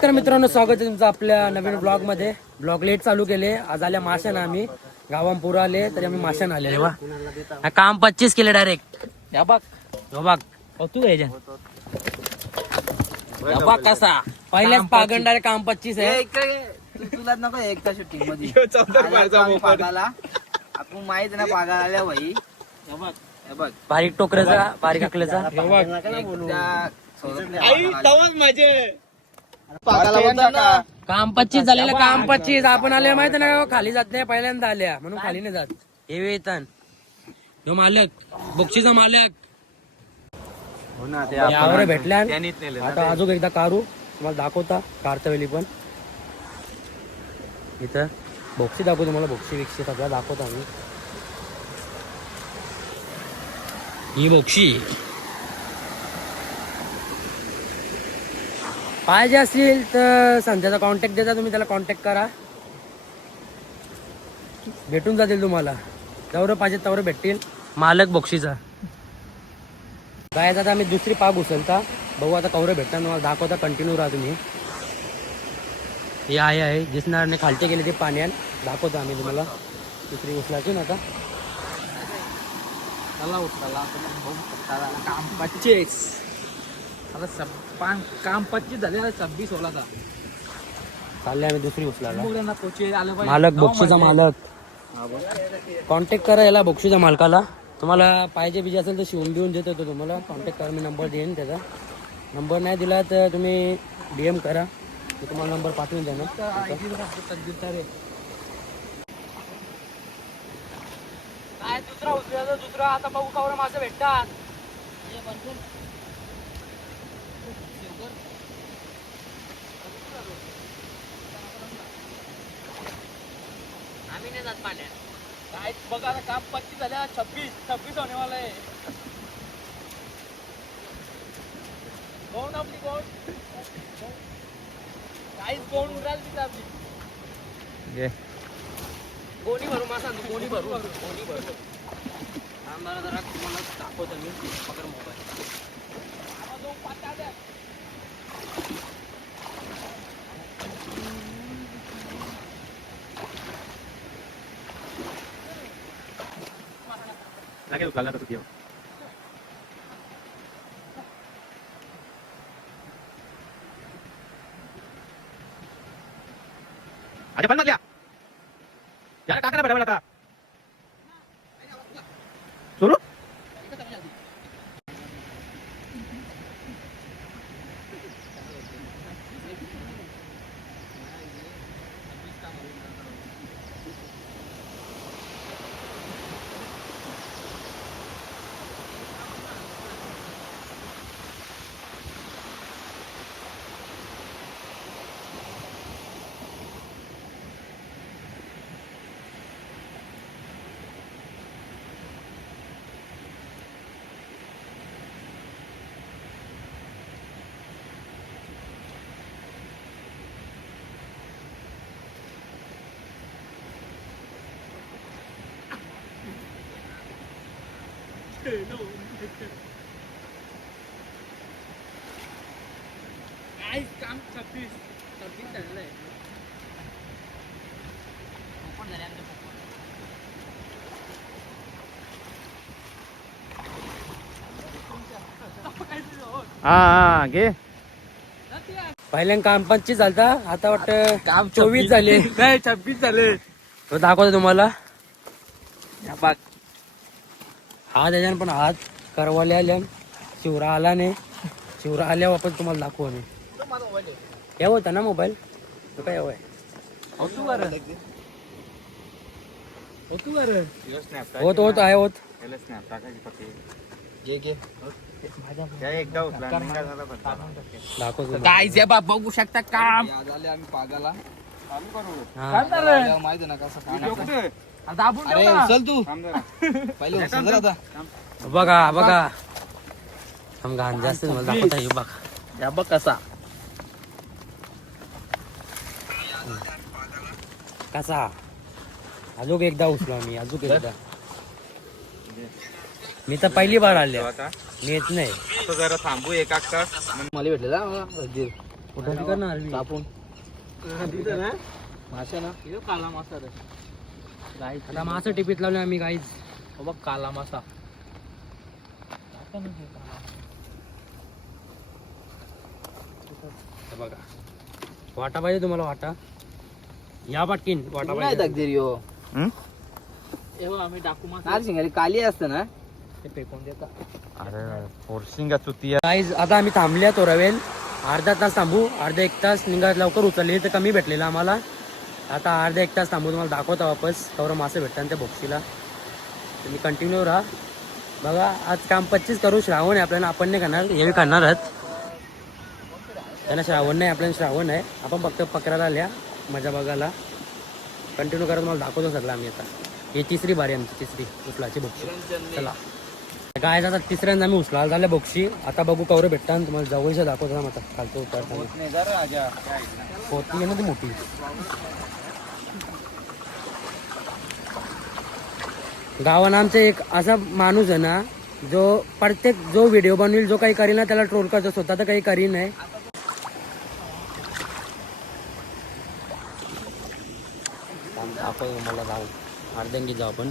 नमस्कार मित्रांनो स्वागत आहे तुमचं आपल्या नवीन ब्लॉगमध्ये ब्लॉग लेट चालू केले. आज आल्या माशानं आम्ही. गावांपूर आले तरी आम्ही माशानं आले वा हा, काम पच्चीस केले डायरेक्ट या बघ. हो बघ. हो तू घ्यायच्या या बघ कसा. पहिल्याच पागण डायरेक्ट काम पच्चीस आहे. तुला नको एकटा शूटिंगमध्ये. पागाला. आपण माहीत ना पागाला आल्या भाई. हे बघ. बारीक टोकऱ्याचा बारीक आकल्याचा एकदा ना काम पच्चीस झालेलं काम पच्चीस. आपण आले माहिती ना का, खाली जात नाही पहिल्यांदा आल्या म्हणून खाली नाही जात. हे वेतन. ह्यो मालक बक्षीचा मालक. हो ना यावर भेटल्या आता अजून एकदा कारू तुम्हाला दाखवता कारच्या वेळी पण. इथं बोक्सी दाखवतो तुम्हाला बोक्सी बिक्सी सगळं दाखवतो आम्ही. ही बोक्शी पाहिजे असतील तर संध्याचा कॉन्टॅक्ट देता तुम्ही त्याला कॉन्टॅक्ट करा. भेटून जातील तुम्हाला. जवळ पाहिजे तवर भेटतील. मालक बक्षीचा काय आता आम्ही दुसरी पाग उचलता. बघू आता कवरं भेटतात तुम्हाला. दाखवता कंटिन्यू राहा तुम्ही. हे आहे आहे. दिसणारने खालचे गेले ते पाण्यात. दाखवतो आम्ही तुम्हाला. दुसरी उचलायची ना आता. चला उचला काम पच्चीस आता सब पान काम पच्चीस झाले आता सव्वीस होला आता चालले आम्ही दुसरी उचलायला. मुलांना कोचे आलं पाहिजे मालक बोक्षीचा मालक. कॉन्टॅक्ट करा याला बोक्षीच्या मालकाला. तुम्हाला पाहिजे बिजे असेल तर शिवून देऊन देतो तो तुम्हाला. कॉन्टॅक्ट करा मी नंबर देईन त्याचा. नंबर नाही दिला तर तुम्ही डी एम करा. मी तुम्हाला नंबर पाठवून देणार. काय दुसरा उचलायचा दुसरा आता बघू कवर माझं भेटतात. आम्ही नाही जात पाण्यात काय बघा आता काम पच्चीस झाल्या छब्बीस छब्बीस होने वाला आहे कोण आपली कोण? काहीच कोण उडाल तिथं आपली. कोणी भरू मा सांगतो कोणी भरू. कोणी भरू? आम्हाला जरा तुम्हाला दाखवतो मी. पकड मोबाईल. अरे पण मधल्या याला काकाला भेटावं आता काय काम छब्बीस छब्बीस झालेलं आहे हा हा घे. पहिल्यांदा काम पंचवीस झालता आता वाटतं काम चोवीस झाले. नाही छब्बीस झाले. तो दाखवतो तुम्हाला. या बघ हा त्याच्यानं पण हात करवाले आल्या शिवरा आला नाही. शिवरा आल्या वापस तुम्हाला दाखवू आम्ही. हे होता ना मोबाईल? तो काय हवाय होतो बरं. होतो होत होत आहे होत. काय जे बा बघू शकता काम. आम्ही पागाला. हा. माहिती ना कसं दाबून अरे उचल तू. पहिले उचल जरा आता. बघा बघा. थांब घाण जास्त मला. दाखवता बघा. या बघ कसा. कसा? अजून एकदा उचलो मी अजून एकदा. मी तर पहिली बार आले. मी येत नाही. तो जरा थांबू एक तास. मला भेटलेला कुठं करणार? कापून मासे ना? काला मासा रे गाईच आता मासं टिपीत लावले आम्ही गाईच हो बघ काला मासा. बघा. वाटा पाहिजे तुम्हाला वाटा. या पाटकीन वाटा नाही पाहिजे. तकदीर यो हं? आम्ही टाकू मासा. शिंगाली काली असतं ना? ते फेकून देता. अरे फोर्सिंग चुतिया गाईज आता आम्ही थांबल्या तो रवेल अर्धा तास थांबू अर्धा एक तास निघत लवकर उचलले तर कमी भेटलेलं आम्हाला. आता अर्धा एक तास थांबू तुम्हाला दाखवतो वापस. कवर मासे भेटतात त्या बॉक्सीला. तुम्ही कंटिन्यू राहा. बघा आज काम पच्चीस करू श्रावण आहे आपल्याला. आपण नाही करणार हे करणार आहात. त्यांना श्रावण नाही आपल्याला श्रावण आहे. आपण फक्त पकडायला आल्या मजा बघायला. कंटिन्यू करत मला दाखवतो सगळं आम्ही आता. ही तिसरी बारी आमची तिसरी उचलाची बॉक्सी. चला. काय आता तिसऱ्यांदा आम्ही उचला झाल्या बोक्षी आता बघू कवरे भेटतात तुम्हाला जवळच्या दाखवतो ना आता खालतो उतरताना. होती आहे ना ती मोठी. गावानं आमचं एक असा माणूस आहे ना जो प्रत्येक जो व्हिडिओ बनवेल जो काही करीन ना त्याला ट्रोल करतो. स्वतः तर काही करीन नाही. आपण मला जाऊ. अर्धंगी जाऊ आपण.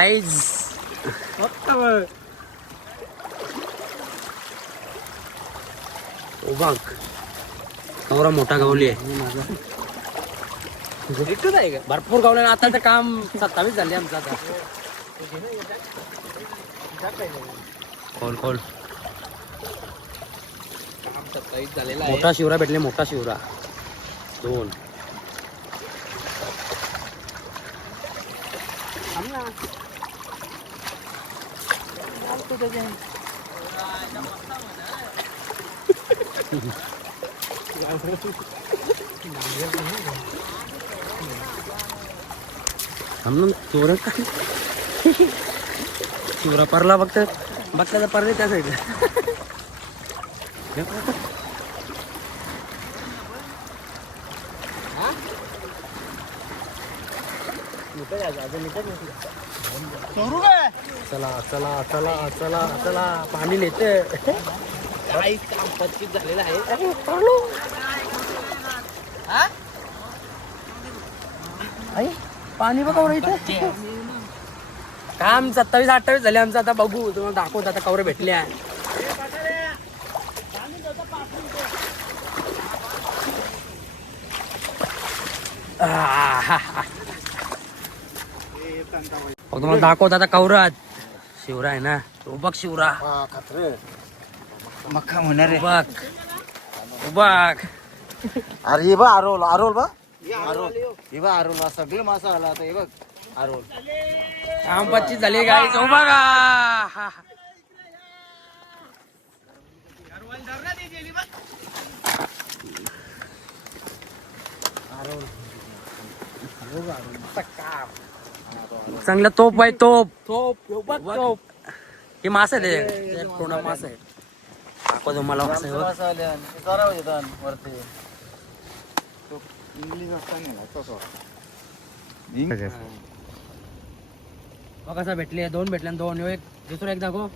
आईज बघ. कवरा मोठा गावली आहे. एकच आहे का? भरपूर गावले आता तर काम सत्तावीस झाले आमचं आता. खोल खोल. काम सत्तावीस झालेला मोठा शिवरा भेटले मोठा शिवरा. दोन. म्हणून चोर शिवरा परला फक्त. बघता परले त्या साईड चला चला चला चला चला पाणी नेते. काहीच काम पच्चीस झालेलं आहे. पाणी बघा बरं इथे. काम सत्तावीस अठ्ठावीस झाले? आमचं आता बघू. तुम्हाला दाखवतो आता कवरे भेटल्या. आहा. तुम्हाला दाखवतो आता कवरात शिवरा आहे ना. तो बघ शिवरा मक्का होणार बघ बघ अरे हे बघ आरोल आरोल बघ. आरोल हे. बघ आरोल बा सगळे मासा आला आता हे बघ. आरोल. पच्चीस झाले गाई जाऊ बघा. हा. चांगलं तोप आहे तोप. तोप हे मास आहे ते. टोना मास आहे. दाखव तुम्हाला मास आहे कसा भेटले? दोन भेटले आणि दोन. एक दुसरा एक दाखव.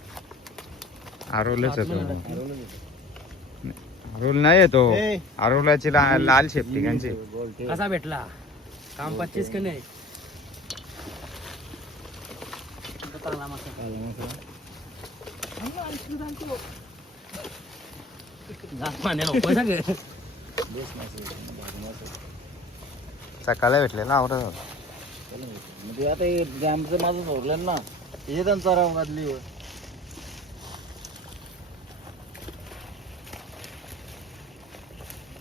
आरोलच आरोल नाही येतो आरोलाची लाल शेप ठिकाणची कसा भेटला? काम पच्चीस का नाही? चांगला मासा जास्त पाणी नको सगळे सकाळी भेटले ना आवडत म्हणजे आता हे डॅमचं माझं सोडलं ना हे त्यांचा राव घातली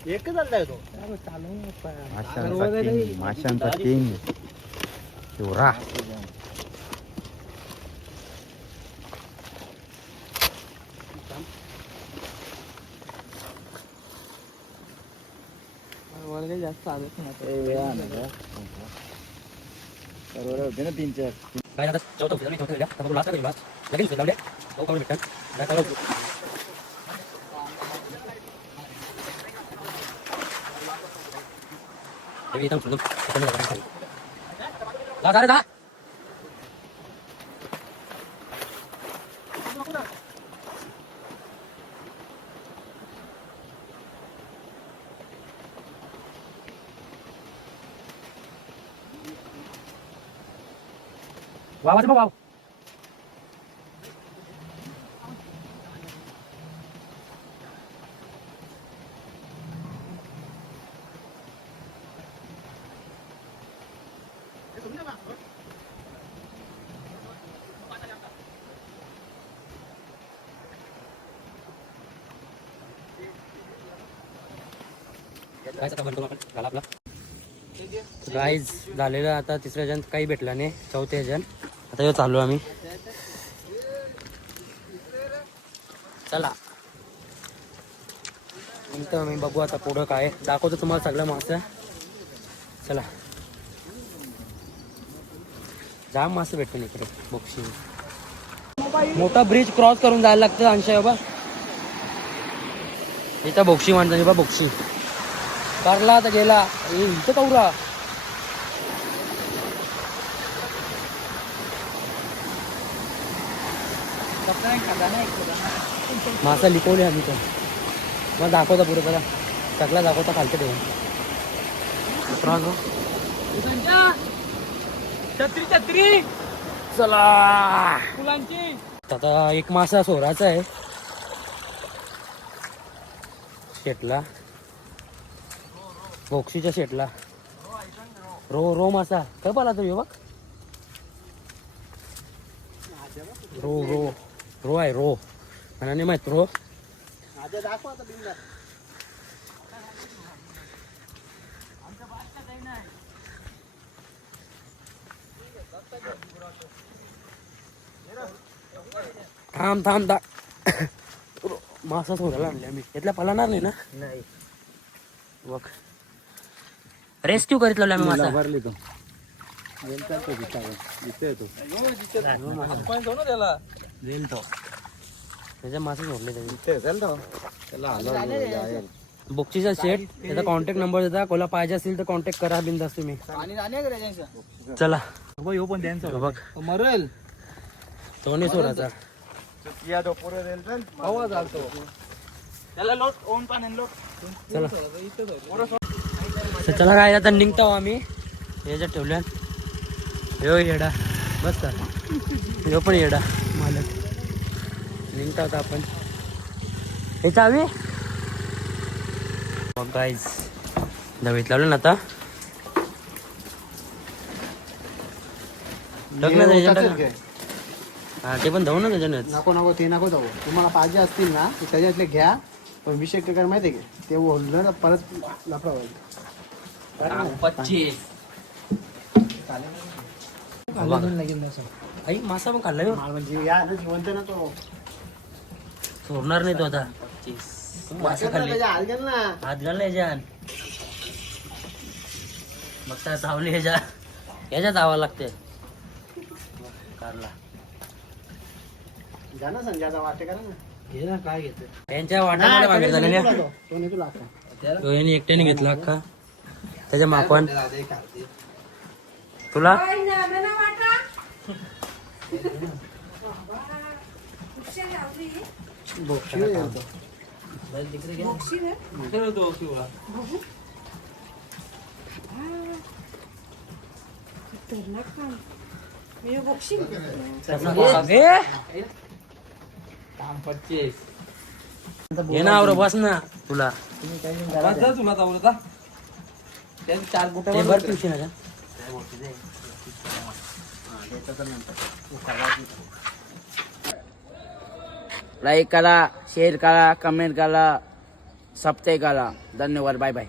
एकच झाला तो माशांचा किंग शिवरा जास्त आदत बरोबर होते ना तीन चार काय आता चौथा मी चौथा गेल्या तर लास्ट गेली लास्ट लगेच लावले नऊ करून भेटतात नाही चालू होतो इथं सुरू लागारे का वावाचं बघ वाव. गाईज झालेलं आता तिसऱ्या जण काही भेटला नाही. चौथ्या जण. आता येऊ चालू आम्ही. चला. नंतर आम्ही बघू आता पुढं काय. दाखवतो तुम्हाला सगळं मासं. चला. जाम मासे भेटतो इकडे. बक्षी मोठा ब्रिज क्रॉस करून जायला लागतं अंशा बाबा. इथं बोक्षी माणसाची बा बोक्षी करला आता गेला. इथं कौरा मासा लिकवले आम्ही तर. मग दाखवता पुढे त्याला सगळा दाखवता खालच्या ठेवून. छत्री छत्री. चला. फुलांची. आता एक मासा सोराचा आहे. शेटला. बोक्षीच्या शेटला. रो रो मासा. काय पाला तो ह्यो बघ. Row row. रो आहे रो मला नाही माहीत रो थांब थांब दा. मासा सोडायला आणले आम्ही. इथल्या पलाणार नाही ना? नाही. बघ. रेस्क्यू करीत लावले आम्ही मासा. भरली तो. येतो त्याला. येईल तो त्याच्या मासे सोडले इथे असेल तो. त्याला हलव बुकचीचा सेट त्याचा कॉन्टॅक्ट नंबर देता. कोला पाहिजे असेल तर कॉन्टॅक्ट करा बिंदास तुम्ही. चला. येऊ पण त्यांचं हे बघ. मरल. तो नाही सोडायचा या तो देईल हवा चालतो. त्याला लोट ओन पाणी लोट. चला. काय आता निघतो आम्ही. याच्यात ठेवल्या यो येडा. बस का यो पण येडा. मालक. निघतो आता आपण. हे चावी? मग गाईज दवीत लावलं ना आता? लग्न हा ते पण धावू ना त्याच्यानंच. नको नको ते नको जाऊ तुम्हाला पाहिजे असतील ना तर त्याच्यातले घ्या. पण विषय काय कर माहिती आहे का? ते ओढलं ना परत लफडा होईल पच्चीस. आई मासा पण खाल्ला म्हणजे या ना जिवंत ना तो. सोडणार नाही तो आता. मासा खाल्ली त्याच्या हात गेला ना. हात घाल याच्यात. मग त्या चावली ह्याच्या ह्याच्यात जावं लागते कारला. जा ना संजय आता वाटे करा ना. घे ना काय घेत त्यांच्या वाटामध्ये बागेत झालेल्या. तो नाही तो नाही तुला अक्का. तो यांनी एकट्याने घेतला अख्खा. त्याच्या मापन तुला बोक्षी आहे तो. पच्चीस ये ना आवरो बस ना तुला तुला त्याचे चार का? लाईक करा शेअर करा कमेंट करा सबस्क्राईब करा. धन्यवाद बाय बाय